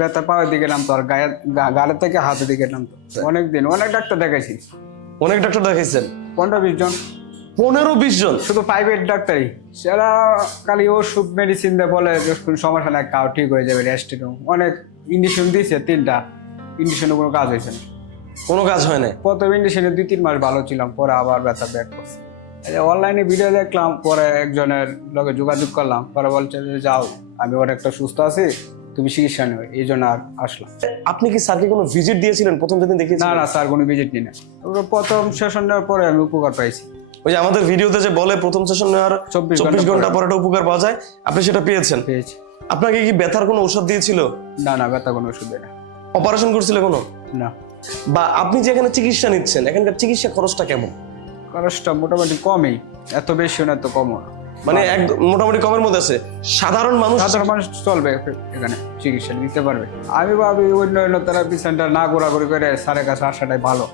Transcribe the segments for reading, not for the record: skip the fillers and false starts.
ব্যথা পাওয়ার দিকে নামতো আর গাড়ি থেকে হাতের দিকে নামতো। অনেকদিন অনেক ডাক্তার দেখাইছি। অনেক ডাক্তার দেখাইছেন? 15-20 জন। 15-20 জন? শুধু প্রাইভেট ডাক্তারই। সেরা খালি ওষুধ মেডিসিন দিয়ে বলে যে কোনো সমস্যা নাই, কাউ ঠিক হয়ে যাবে, রেস্ট নাও। অনেক ইঞ্জেকশন দিয়েছে 3টা, ইঞ্জেকশনে কোনো কাজ হয়েছে না। কোনো কাজ হয় না? প্রথম ইঞ্জেকশনে 2-3 মাস ভালো ছিলাম, পরে আবার ব্যথা ব্যাক করছে। অনলাইনে ভিডিও দেখলাম, পরে একজনের লগে যোগাযোগ করলাম, পরে বলছে যে যাও, আমি অনেকটা সুস্থ আছি, তুমি চিকিৎসা নেবে, এই জন্য আর আসলাম। আপনি কি স্যারকে কোনো ভিজিট দিয়েছিলেন প্রথম যেদিন না দেখিয়েছিলেন? না স্যার, কোনো ভিজিট নিই না। প্রথম সেশন নেওয়ার পরে আমি উপকার পাইছি। ওই যে আমাদের ভিডিওতে যে বলে প্রথম সেশন নেওয়ার 24 ঘন্টা পরে একটা উপকার পাওয়া যায়, আপনি সেটা পেয়েছেন? পেয়েছি। আপনাকে কি ব্যথার কোনো ঔষধ দিয়েছিল? না না, ব্যথা কোনো ওষুধ দেয় না। অপারেশন করছিল কোনো? না। বা আপনি যে এখানে চিকিৎসা নিচ্ছেন, এখানকার চিকিৎসা খরচটা কেমন? খরচটা মোটামুটি কমই, এত বেশি না, এত কমও না। মানে একদম মোটামুটি কমের মধ্যে আছে। সাধারণ মানুষ চলবে এখানে, চিকিৎসা নিতে পারবে। আমি ভাবি অন্য থেরাপি সেন্টার না ঘোরাঘুরি করে স্যারের কাছে আসাটাই ভালো।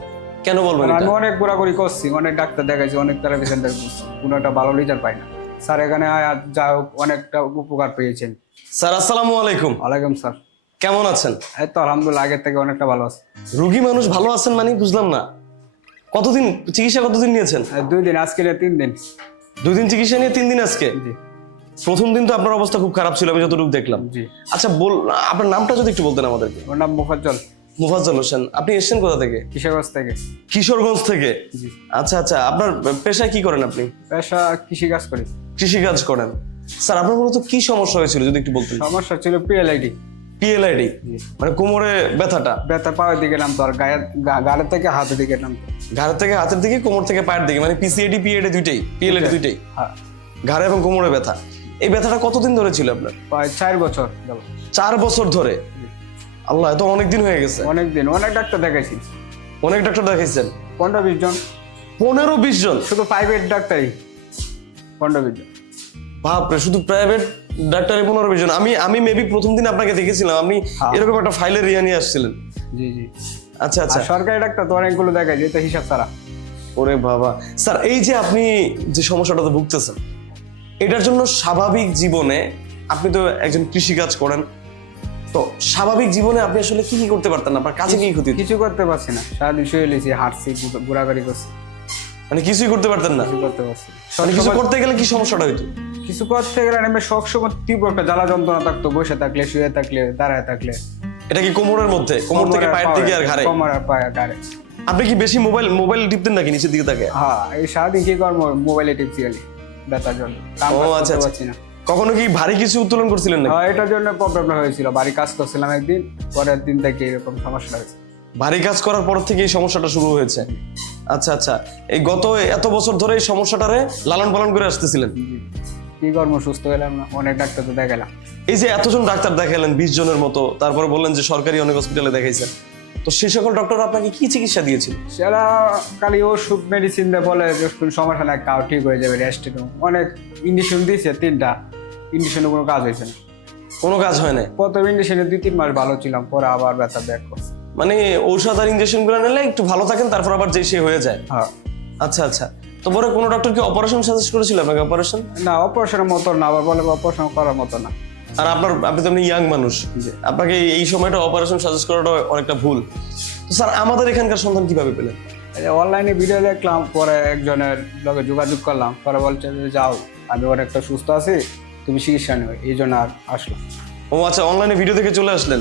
কেন বলবেন? আমি অনেক ঘোরাঘুরি করছি, অনেক ডাক্তার দেখাইছি, অনেক থেরাপি সেন্টার করছি, কোনো একটা ভালো রেজাল্ট পাই না। স্যার এখানে যা হোক অনেকটা উপকার পেয়েছেন। স্যার আসসালামু আলাইকুম। ওয়ালাইকুম স্যার। কেমন আছেন? এই তো আলহামদুলিল্লাহ, আগের থেকে অনেকটা ভালো আছে। রোগী মানুষ ভালো আছেন মানে বুঝলাম না। কতদিন চিকিৎসা কতদিন নিয়েছেন? 2 দিন, আজকে 3 দিন। 2 দিন চিকিৎসা নিয়ে 3 দিন আজকে? জি। প্রথম দিন তো আপনার অবস্থা খুব খারাপ ছিল, আমি যতটুকু দেখলাম। জি। আচ্ছা আপনার নামটা যদি একটু বলতেন আমাদেরকে। ওর নাম মোফাজ্জল। মুফাজ্জল হোসেন। আপনি এসেছেন কোথা থেকে? কিশোরগঞ্জ থেকে। কিশোরগঞ্জ থেকে? জি। আচ্ছা আচ্ছা, আপনার পেশায় কি করেন আপনি? পেশা কৃষিকাজ করি। কৃষিকাজ করেন। স্যার আপনার মূলত কি সমস্যা হয়েছিল যদি একটু বলতেন? সমস্যা ছিল পিএলআইডি। পিএলআইডি? মানে কোমরে ব্যথাটা? ব্যথা পাওয়ার দিকে নামতো আর গাড়ি থেকে হাতের দিকে নামতো। ঘাড় থেকে হাতের দিকে, কোমর থেকে পায়ের দিকে, মানে পিসিএডি পিএডি দুইটাই, পিএলআইডি দুইটাই? হ্যাঁ। ঘাড়ে এবং কোমরে ব্যথা। এই ব্যথাটা কতদিন ধরে ছিল আপনার? প্রায় 4 বছর গেল। 4 বছর ধরে? আল্লাহ, এত অনেক দিন হয়ে গেছে। অনেকদিন অনেক ডাক্তার দেখাইছি। অনেক ডাক্তার দেখাইছেন? 15-20 জন। 15-20 জন? শুধু প্রাইভেট ডাক্তারই 15-20 জন। বাপরে, শুধু প্রাইভেট ডাক্তারে 15-20 জন? আমি মেবি প্রথম দিন আপনাকে দেখেছিলাম, আপনি এরকম একটা ফাইলের ইয়া নিয়ে আসছিলেন। জি জি। আচ্ছা আচ্ছা। আর সরকারি ডাক্তার তো অনেকগুলো দেখাইছে, এটা হিসাব ছাড়া। ওরে বাবা। স্যার এই যে আপনি যে সমস্যাটাতে ভুগতেছেন, এটার জন্য স্বাভাবিক জীবনে, আপনি তো একজন কৃষিকাজ করেন, তো স্বাভাবিক জীবনে আপনি আসলে কি কি করতে পারতেন? আপনার কাছে কি ক্ষতি? কিছু করতে পারছি না, সারাদিন শুয়ে লেছি, হাঁটছি, ঘোরাঘুরি করছি। মানে কিছুই করতে পারতেন না? কিছু করতে পারছি। মানে কিছু করতে গেলে কি সমস্যাটা হইতো? কিছু করতে গেলে আমি সবসময় তীব্র একটা জ্বালা যন্ত্রণা থাকতো, বসে থাকলে, শুয়ে থাকলে, দাঁড়ায় থাকলে। এটা কি কোমরের মধ্যে? কোমর থেকে পায়ের দিকে আর ঘাড়ে? কোমর আর পায়ে ঘাড়ে। আপনি কি বেশি মোবাইল টিপতেন নাকি নিচের দিকে তাকে? হ্যাঁ, এই সারাদিন কি করবো, মোবাইলে টিপছি খালি ব্যথার জন্য। ও আচ্ছা আচ্ছা। কখনো কি ভারী কিছু উত্তোলন করছিলেন নাকি? হ্যাঁ, এটার জন্য প্রবলেম হয়েছিল। বাড়ি কাজ করছিলাম একদিন, পরের দিন থেকে এরকম সমস্যা হয়েছে। ভারী কাজ করার পর থেকে এই সমস্যাটা শুরু হয়েছে? আচ্ছা আচ্ছা। এই গত এত বছর ধরে এই সমস্যাটারে লালন পালন করে আসতেছিলেন? কি করবো, সুস্থ হলাম না, অনেক ডাক্তার তো দেখালাম। এই যে এতজন ডাক্তার দেখালেন, 20 জনের মতো, তারপরে বললেন যে সরকারি অনেক হসপিটালে দেখাইছেন, তো সেই সকল ডক্টর আপনাকে কি চিকিৎসা দিয়েছিল? সেরা খালি ওষুধ মেডিসিন দিয়ে বলে যে কোনো সমস্যা নাই, কাউ ঠিক হয়ে যাবে, রেস্ট নাও। অনেক ইঞ্জেকশন দিয়েছে 3টা, ইঞ্জেকশনে কোনো কাজ হয়েছে না। কোনো কাজ হয় না? প্রথম ইঞ্জেকশনে 2-3 মাস ভালো ছিলাম, পরে আবার ব্যথা ব্যাক করছে। মানে ঔষধ আর ইঞ্জেকশন গুলো নিলে একটু ভালো থাকেন, তারপর আবার যে সে হয়ে যায়? হ্যাঁ। আচ্ছা আচ্ছা। তো পরে কোনো ডক্টর কি অপারেশন সাজেস্ট করেছিল আপনাকে? অপারেশন? না, অপারেশনের মতো না, আবার বলে অপারেশন করার মতো না। আর আপনি তো এমনি ইয়াং মানুষ, আপনাকে এই সময়টা অপারেশন সাজেস্ট করাটা অনেকটা ভুল। তো স্যার আমাদের এখানকার সন্ধান কিভাবে পেলেন? অনলাইনে ভিডিও দেখলাম, পরে একজনের লগে যোগাযোগ করলাম, পরে বলছে যে যাও, আমি অনেকটা সুস্থ আছি, তুমি চিকিৎসা নেবে, এই জন্য আর আসলাম। ও আচ্ছা, অনলাইনে ভিডিও দেখে চলে আসলেন।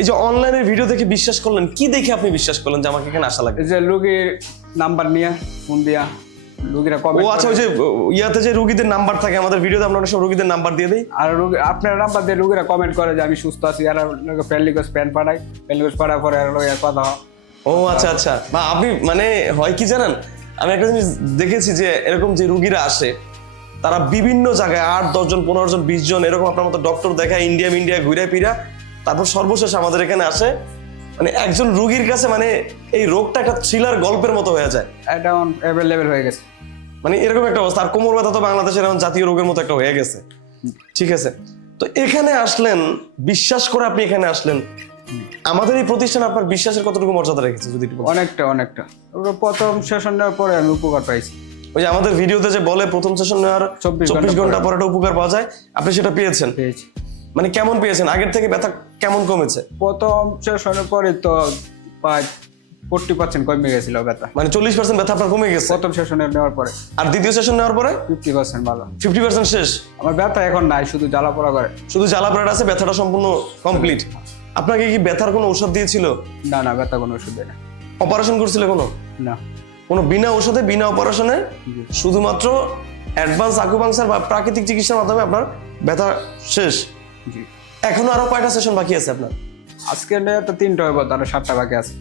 এই যে অনলাইনের ভিডিও দেখে বিশ্বাস করলেন, কি দেখে আপনি বিশ্বাস করলেন যে আমাকে এখানে আসা লাগবে? এই যে রোগীর নাম্বার নিয়ে ফোন দিয়া রোগীরা কবে। ও আচ্ছা, ওই যে ইয়াতে যে রোগীদের নাম্বার থাকে, আমাদের ভিডিওতে আমরা অনেক সব রোগীদের নাম্বার দিয়ে দিই, আর আপনার নাম্বার দিয়ে রোগীরা কমেন্ট করে যে আমি সুস্থ আছি, আর ফ্রেন্ড রিকোয়েস্ট পাঠাই, ফ্রেন্ড রিকোয়েস্ট পাঠার পরে আর কথা হয়। ও আচ্ছা আচ্ছা। বা আপনি মানে হয় কি জানেন, আমি একটা জিনিস দেখেছি যে এরকম যে রোগীরা আসে, তারা বিভিন্ন জায়গায় 8-10 জন 15 জন 20 জন এরকম আপনার মতো ডক্টর দেখায়, ইন্ডিয়া ঘুরে ফিরা, তারপর সর্বশেষ আমাদের এখানে আসে। মানে একজন রোগীর কাছে মানে এই রোগটা একটা থ্রিলার গল্পের মতো হয়ে যায়, এটা অ্যাভেলেবেল হয়ে গেছে। মানে এরকম একটা অবস্থা। আর কোমর ব্যথা তো বাংলাদেশের এখন জাতীয় রোগের মতো একটা হয়ে গেছে। ঠিক আছে, তো এখানে আসলেন, বিশ্বাস করে আপনি এখানে আসলেন, আমাদের এই প্রতিষ্ঠান আপনার বিশ্বাসের কতটুকু মর্যাদা রেখেছে যদি একটু বলেন? অনেকটা। প্রথম সেশন নেওয়ার পরে আমি উপকার পাইছি। ওই যে আমাদের ভিডিওতে যে বলে প্রথম সেশন নেওয়ার 24 ঘন্টা পরে একটা উপকার পাওয়া যায়, আপনি সেটা পেয়েছেন? পেয়েছি। মানে কেমন পেয়েছেন, আগের থেকে ব্যথা কেমন কমেছে? প্রথম সেশনের পরে তো প্রায় 40% কমে গেছিল ব্যথা, মানে 40% ব্যথা আপনার কমে গেছে, প্রথম সেশনে নেওয়ার পরে। আর দ্বিতীয় সেশন নেওয়ার পরে 50% ভালো। 50% শেষ। আমার ব্যথা এখন নাই, শুধু জ্বালা পোড়া করে। শুধু জ্বালাপড়াটা আছে, ব্যথাটা সম্পূর্ণ কমপ্লিট। আপনাকে কি ব্যথার কোনো ঔষধ দিয়েছিল? না না, ব্যথা কোনো ওষুধ দেয় না। অপারেশন করছিল কোনো? না। কোনো বিনা ওষুধে বিনা অপারেশনে শুধুমাত্র অ্যাডভান্স আকুপাংচার বা প্রাকৃতিক চিকিৎসার মাধ্যমে আপনার ব্যথা শেষ। জি। এখনো আরো কয়টা সেশন বাকি আছে আপনার? আজকে নিয়ে তো 3টা হইব, তার 7টা বাকি আছে।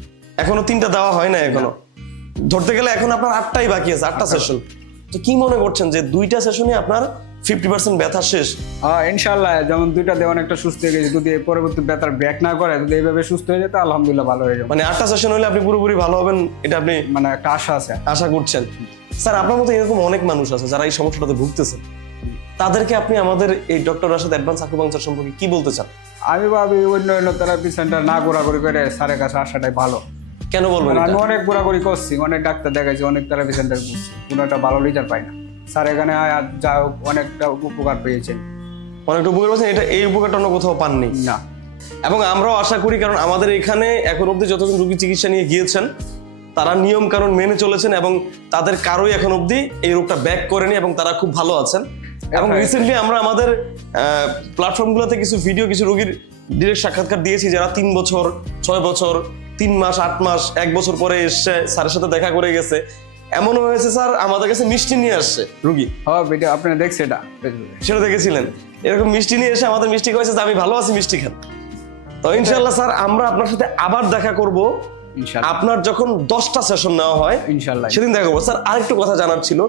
এখনো 3টা দেওয়া হয় না এখনো, ধরতে গেলে এখন আপনার 8টাই বাকি আছে, 8টা সেশন। তো কি মনে করছেন যে 2টা সেশনে আপনার 50% ব্যথা শেষ? হ্যাঁ ইনশাল্লাহ, যেমন 2টা দিয়ে অনেকটা সুস্থ হয়ে গেছে। যদি পরবর্তী ব্যথার ব্যাক না করে, যদি এইভাবে সুস্থ হয়ে যেত আলহামদুলিল্লাহ ভালো হয়ে যাবে। মানে 8টা সেশন হলে আপনি পুরোপুরি ভালো হবেন, এটা আপনি মানে একটা আশা আছে। আশা করছেন? স্যার আপনার মতো এরকম অনেক মানুষ আছে যারা এই সমস্যাটাতে ভুগতেছে, তাদেরকে আপনি আমাদের এই ডক্টর রাশেদ অ্যাডভান্স আকুপাংচার সম্পর্কে কি বলতে চান? আমি ভাবি অন্য অন্য থেরাপি সেন্টার না ঘোরাঘুরি করে স্যারের কাছে আসাটাই ভালো। কেন বলবেন মানে এটা? আমি অনেক ঘোরাঘুরি করছি, অনেক ডাক্তার দেখাইছি, অনেক থেরাপি সেন্টার ঘুরছি, কোনো একটা ভালো রেজাল্ট পাই না। স্যার এখানে যা হোক অনেকটা উপকার পেয়েছেন। অনেকটা উপকার পাচ্ছেন, এটা এই উপকারটা অন্য কোথাও পাননি। না। এবং আমরাও আশা করি, কারণ আমাদের এখানে এখন অবধি যতজন রোগী চিকিৎসা নিয়ে গিয়েছেন তারা নিয়ম কানুন মেনে চলেছেন এবং তাদের কারোই এখন অবধি এই রোগটা ব্যাক করেনি এবং তারা খুব ভালো আছেন। এবং রিসেন্টলি আমরা আমাদের প্ল্যাটফর্মগুলোতে কিছু ভিডিও, কিছু রোগীর ডিরেক্ট সাক্ষাৎকার দিয়েছি যারা 3 বছর, 6 বছর, 3 মাস, 8 মাস, 1 বছর পরে এসে স্যারের সাথে দেখা করে গেছে। এমনও হয়েছে স্যার আমাদের কাছে মিষ্টি নিয়ে আসছে রোগী। হ্যাঁ ভিডিও আপনারা দেখছে এটা? সেটা দেখেছিলেন? এরকম মিষ্টি নিয়ে এসে আমাদের মিষ্টি খাওয়াইছে যে আমি ভালো আছি, মিষ্টি খান। তো ইনশাআল্লাহ স্যার আমরা আপনার সাথে আবার দেখা করব ইনশাআল্লাহ। আপনার যখন 10টা সেশন নেওয়া হয় ইনশাআল্লাহ সেদিন দেখা করবো। স্যার আরেকটু কথা জানার ছিল,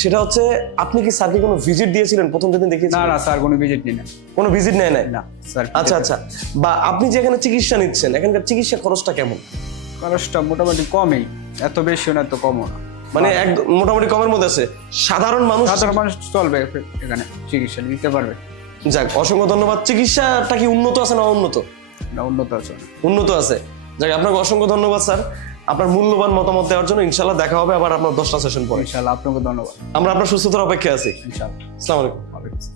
সেটা হচ্ছে আপনি কি স্যারকে কোনো ভিজিট দিয়েছিলেন প্রথম যেদিন না দেখিয়েছিলেন? না স্যার, কোনো ভিজিট নিই না। কোনো ভিজিট নেয় নাই? না স্যার। আচ্ছা আচ্ছা। বা আপনি যে এখানে চিকিৎসা নিচ্ছেন, এখানকার চিকিৎসা খরচটা কেমন? খরচটা মোটামুটি কমই, এত বেশিও না, এত কমও না। মানে একদম মোটামুটি কমের মধ্যে আছে, সাধারণ মানুষ চলবে এখানে, চিকিৎসা নিতে পারবে। যাক, অসংখ্য ধন্যবাদ। চিকিৎসাটা কি উন্নত আছে না উন্নত? না, উন্নত আছে। উন্নত আছে। যাক, আপনাকে অসংখ্য ধন্যবাদ স্যার আপনার মূল্যবান মতামত দেওয়ার জন্য। ইনশাআল্লাহ দেখা হবে আবার আপনার 10টা সেশন পরে। ইনশাআল্লাহ, আপনাকে ধন্যবাদ। আমরা আপনার সুস্থতার অপেক্ষায় আছি। ইনশাআল্লাহ। আসসালামু আলাইকুম। ওয়ালাইকুম আসসালাম।